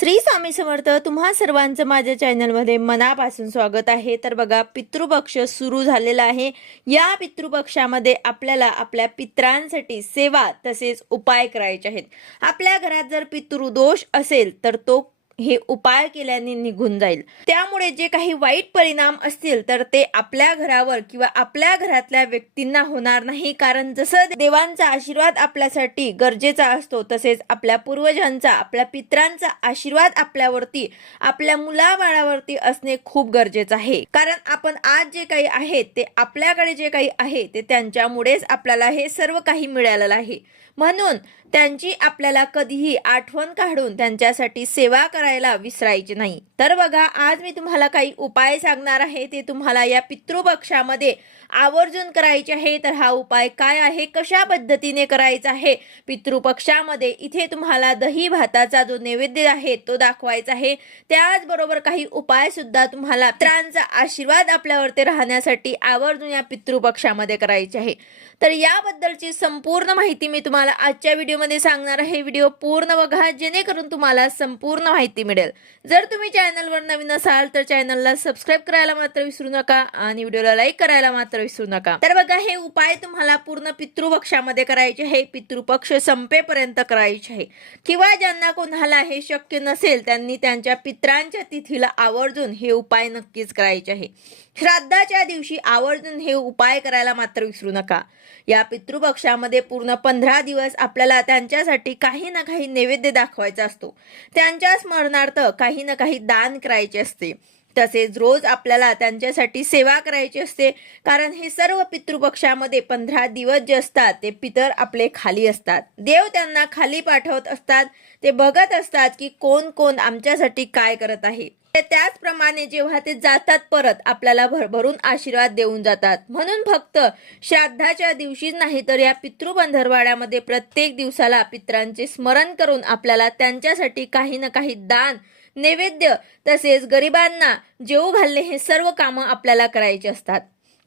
श्री स्वामी समर्थ तुम्हा सर्वांचं माझ्या चॅनलमध्ये मनापासून स्वागत आहे. तर बघा पितृपक्ष सुरू झालेला आहे. या पितृपक्षामध्ये आपल्याला आपल्या पित्रांसाठी सेवा तसेच उपाय करायचे आहेत. आपल्या घरात जर पितृदोष असेल तर तो हे उपाय केल्याने निघून जाईल. त्यामुळे जे काही वाईट परिणाम असतील तर ते आपल्या घरावर किंवा आपल्या घरातल्या व्यक्तींना होणार नाही. कारण जसं देवांचा आशीर्वाद आपल्यासाठी गरजेचा असतो तसेच आपल्या पूर्वजांचा आपल्या पित्रांचा आशीर्वाद आपल्यावरती आपल्या मुलाबाळावरती असणे खूप गरजेचं आहे. कारण आपण आज जे काही आहे ते आपल्याकडे जे काही आहे ते त्यांच्यामुळेच आपल्याला हे सर्व काही मिळालेलं आहे. म्हणून त्यांची आपल्याला कधीही आठवण काढून त्यांच्यासाठी सेवा करायला विसरायचे नाही. तर बघा आज मी तुम्हाला काही उपाय सांगणार आहे ते तुम्हाला या पितृपक्षामध्ये आवर्जून करायचे आहे. तर हा उपाय काय आहे? कशा पद्धतीने करायचा आहे? पितृपक्षामध्ये इथे तुम्हाला दही भाताचा जो नैवेद्य आहे तो दाखवायचा आहे. त्याचबरोबर काही उपाय सुद्धा तुम्हाला पित्रांचा आशीर्वाद आपल्यावरती राहण्यासाठी आवर्जून या पितृपक्षामध्ये करायचे आहे. तर याबद्दलची संपूर्ण माहिती मी तुम्हाला आजच्या व्हिडिओमध्ये सांगणार आहे. व्हिडिओ पूर्ण बघा जेणेकरून तुम्हाला संपूर्ण माहिती मिळेल. जर तुम्ही चॅनलवर नवीन असाल तर चॅनलला सबस्क्राईब करायला मात्र विसरू नका आणि व्हिडिओला लाईक करायला मात्र विसरू नका. तर बघा हे उपाय तुम्हाला पूर्ण पितृपक्षामध्ये करायचे आहे. पितृपक्ष संपेपर्यंत करायचे आहे. किंवा ज्यांना कोणाला हे शक्य नसेल त्यांनी त्यांच्या पित्रांच्या तिथीला आवर्जून हे उपाय नक्कीच करायचे आहे. श्राद्धाच्या दिवशी आवर्जून हे उपाय करायला मात्र विसरू नका. या पितृपक्षामध्ये पूर्ण पंधरा दिवस आपल्याला त्यांच्यासाठी काही ना काही नैवेद्य दाखवायचा असतो. त्यांच्या स्मरणार्थ काही ना काही दान करायचे असते. तसेच रोज आपल्याला त्यांच्यासाठी सेवा करायची असते. कारण हे सर्व पितृपक्षामध्ये पंधरा दिवस जे असतात ते पितर आपले खाली असतात. देव त्यांना खाली पाठवत असतात. ते बघत असतात की कोण कोण आमच्यासाठी काय करत आहे. त्याचप्रमाणे जेव्हा ते जातात परत आपल्याला भरभरून आशीर्वाद देऊन जातात. म्हणून फक्त श्राद्धाच्या दिवशीच नाही तर या पितृबंधरवाड्यामध्ये प्रत्येक दिवसाला पित्रांचे स्मरण करून आपल्याला त्यांच्यासाठी काही ना काही दान नैवेद्य तसेच गरिबांना जेऊ घालणे हे सर्व कामं आपल्याला करायचे असतात.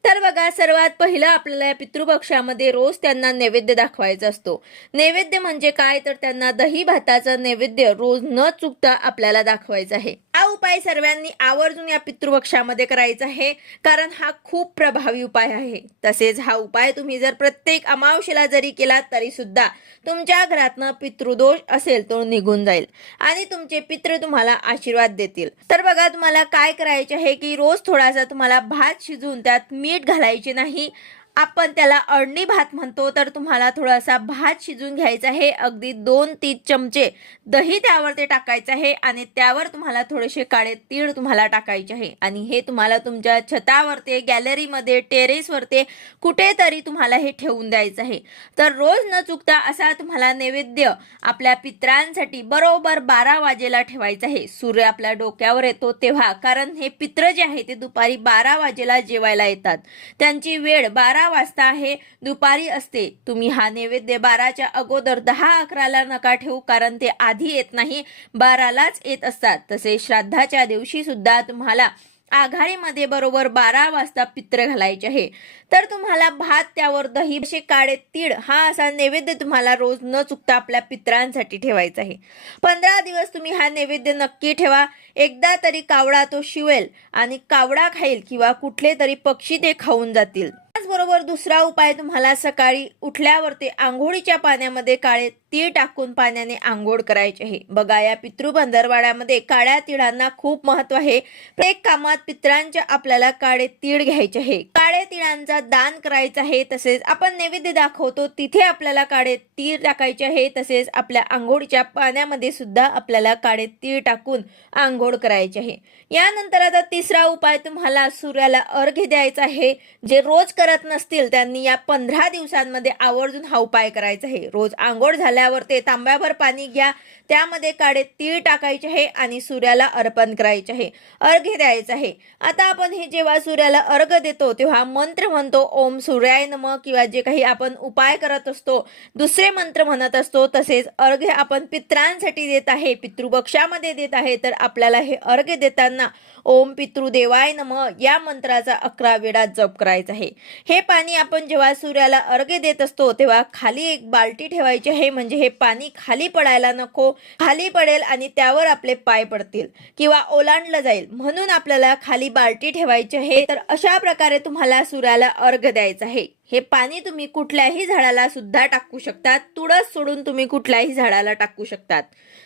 तर बघा सर्वात पहिलं आपल्याला या पितृपक्षामध्ये रोज त्यांना नैवेद्य दाखवायचा असतो. नैवेद्य म्हणजे काय? तर त्यांना दही भाताचा नैवेद्य रोज न चुकता आपल्याला दाखवायचा आहे. हा उपाय सर्वांनी आवर्जून या पितृपक्षामध्ये करायचा आहे कारण हा खूप प्रभावी उपाय आहे. तसेच हा उपाय तुम्ही जर प्रत्येक अमावशेला जरी केला तरी सुद्धा तुमच्या घरातनं पितृदोष असेल तो निघून जाईल. आणि तुमचे पितृ तुम्हाला आशीर्वाद देतील. तर बघा तुम्हाला काय करायचे आहे की रोज थोडासा तुम्हाला भात शिजून त्यात मीठ घालायचे नाही. आपण त्याला अडणी भात म्हणतो तर तुम्हाला थोडासा भात शिजून घ्यायचा आहे. अगदी दोन तीन चमचे दही त्यावर ते टाकायचं आहे आणि त्यावर तुम्हाला थोडेसे काळे तीळ तुम्हाला टाकायचे आहे. आणि हे तुम्हाला तुमच्या छतावरते गॅलरीमध्ये टेरेसवरते कुठेतरी तुम्हाला हे ठेवून द्यायचं आहे. तर रोज न चुकता असा तुम्हाला नैवेद्य आपल्या पित्रांसाठी बरोबर बारा वाजेला ठेवायचा आहे. सूर्य आपल्या डोक्यावर येतो तेव्हा कारण हे पित्र जे आहे ते दुपारी बारा वाजेला जेवायला येतात. त्यांची वेळ बारा वाजता आहे. दुपारी असते. तुम्ही हा नैवेद्य बाराच्या अगोदर दहा अकराला नका ठेवू कारण ते आधी येत नाही. बारालाच येत असतात. तसे श्राद्धाच्या दिवशी सुद्धा तुम्हाला आघाडीमध्ये बरोबर बारा वाजता पित्र घालायचे आहे. तर तुम्हाला भात त्यावर दही असे काळे तीळ हा असा नैवेद्य तुम्हाला रोज न चुकता आपल्या पित्रांसाठी ठेवायचा आहे. पंधरा दिवस तुम्ही हा नैवेद्य नक्की ठेवा. एकदा तरी कावडा तो शिवेल आणि कावडा खाईल किंवा कुठले तरी पक्षी ते खाऊन जातील. त्याचबरोबर दुसरा उपाय तुम्हाला सकाळी उठल्यावर ते आंघोळीच्या पाण्यामध्ये काळे तीळ टाकून पाण्याने आंघोळ करायचे आहे. बघा या पितृबंधरवाड्यामध्ये काळ्या तिळांना खूप महत्त्व आहे. प्रत्येक कामात पित्रांच्या आपल्याला काळे तीळ घ्यायचे आहे. काळे तिळांचा दान करायचा आहे तसेच आपण नैवेद्य दाखवतो तिथे आपल्याला काळे तीळ टाकायचे आहे तसेच आपल्या आंघोळीच्या पाण्यामध्ये सुद्धा आपल्याला काळे तीळ टाकून आंघोळ करायचे आहे. यानंतर आता तिसरा उपाय तुम्हाला सूर्याला अर्घ्य द्यायचा आहे. जे रोज करत नसतील त्यांनी या पंधरा दिवसांमध्ये आवर्जून हा उपाय करायचा आहे. रोज आंघोळ झाल्या झाल्यावर ते तांब्याभर पाणी घ्या. त्यामध्ये काळे तीळ टाकायचे आहे आणि सूर्याला अर्पण करायचे आहे. अर्घ्य द्यायचं आहे. आता आपण हे जेव्हा सूर्याला अर्घ देतो तेव्हा मंत्र म्हणतो ओम सूर्याय नम किंवा जे काही आपण उपाय करत असतो दुसरे मंत्र म्हणत असतो तसेच अर्घ्य आपण पित्रांसाठी देत आहे पितृपक्षामध्ये देत आहे. तर आपल्याला हे अर्घ्य देताना ओम पितृदेवाय नम या मंत्राचा अकरा वेळा जप करायचा आहे. हे पाणी आपण जेव्हा सूर्याला अर्घ्य देत असतो तेव्हा खाली एक बाल्टी ठेवायची आहे म्हणजे म्हणजे हे पाणी खाली पडायला नको खाली पडेल आणि त्यावर आपले पाय पडतील किंवा ओलांडलं जाईल. म्हणून आपल्याला खाली बाल्टी ठेवायची आहे. तर अशा प्रकारे तुम्हाला सूर्याला अर्घ द्यायचा आहे. हे पाणी तुम्ही कुठल्याही झाडाला सुद्धा टाकू शकतात. तुळस सोडून तुम्ही कुठल्याही झाडाला टाकू शकतात.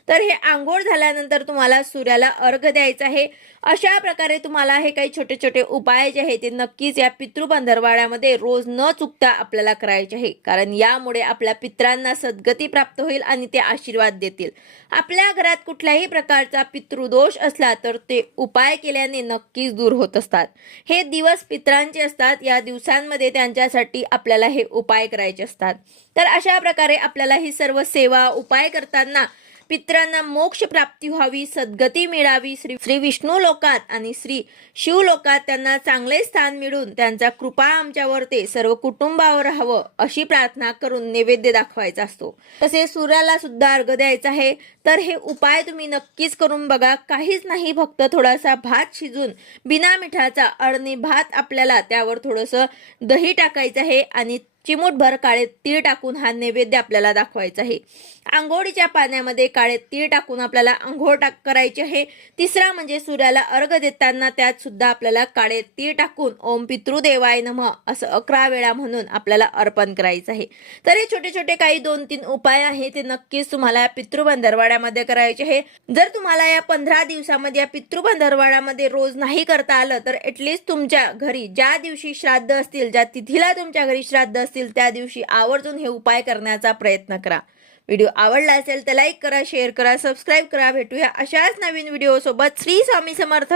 तर हे आंघोळ झाल्यानंतर तुम्हाला सूर्याला अर्घ द्यायचं आहे. अशा प्रकारे तुम्हाला हे काही छोटे छोटे उपाय जे आहे ते नक्कीच या पितृबंधरवाड्यामध्ये रोज न चुकता आपल्याला करायचे आहे. कारण यामुळे आपल्या पित्रांना सद्गती प्राप्त होईल आणि ते आशीर्वाद देतील. आपल्या घरात कुठल्याही प्रकारचा पितृदोष असला तर ते उपाय केल्याने नक्कीच दूर होत असतात. हे दिवस पित्रांचे असतात. या दिवसांमध्ये त्यांच्यासाठी आपल्याला हे उपाय करायचे असतात. तर अशा प्रकारे आपल्याला ही सर्व सेवा उपाय करताना पित्रांना मोक्ष प्राप्ती व्हावी सद्गती मिळावी. श्री श्री विष्णू लोकात आणि श्री शिव लोकात त्यांना चांगले स्थान मिळून त्यांचा कृपा आमच्यावर ते सर्व कुटुंबावर हवं अशी प्रार्थना करून नैवेद्य दाखवायचा असतो. तसे सूर्याला सुद्धा अर्घ द्यायचा आहे. तर हे उपाय तुम्ही नक्कीच करून बघा. काहीच नाही फक्त थोडासा भात शिजून बिना मिठाचा अळणी भात आपल्याला त्यावर थोडंसं दही टाकायचं आहे आणि चिमूटभर काळे तीळ टाकून हा नैवेद्य आपल्याला दाखवायचा आहे. आंघोळीच्या पाण्यामध्ये काळे तीळ टाकून आपल्याला आंघोळ टाक करायची आहे. तिसरा म्हणजे सूर्याला अर्घ देताना त्यात सुद्धा आपल्याला काळे तीळ टाकून ओम पितृदेवाय नम असं अकरा वेळा म्हणून आपल्याला अर्पण करायचं आहे. तर हे छोटे छोटे काही दोन तीन उपाय आहे ते नक्कीच तुम्हाला या पितृबंधरवाड्यामध्ये करायचे आहे. जर तुम्हाला या पंधरा दिवसामध्ये या पितृबंधरवाड्यामध्ये रोज नाही करता आलं तर ॲटलिस्ट तुमच्या घरी ज्या दिवशी श्राद्ध असतील ज्या तिथीला तुमच्या घरी श्राद्ध असतील त्या दिवशी आवर्जून हे उपाय करण्याचा प्रयत्न करा. व्हिडिओ आवडला असेल तर लाईक करा शेअर करा सबस्क्राईब करा. भेटूया अशाच नवीन व्हिडिओ सोबत श्री स्वामी समर्थ.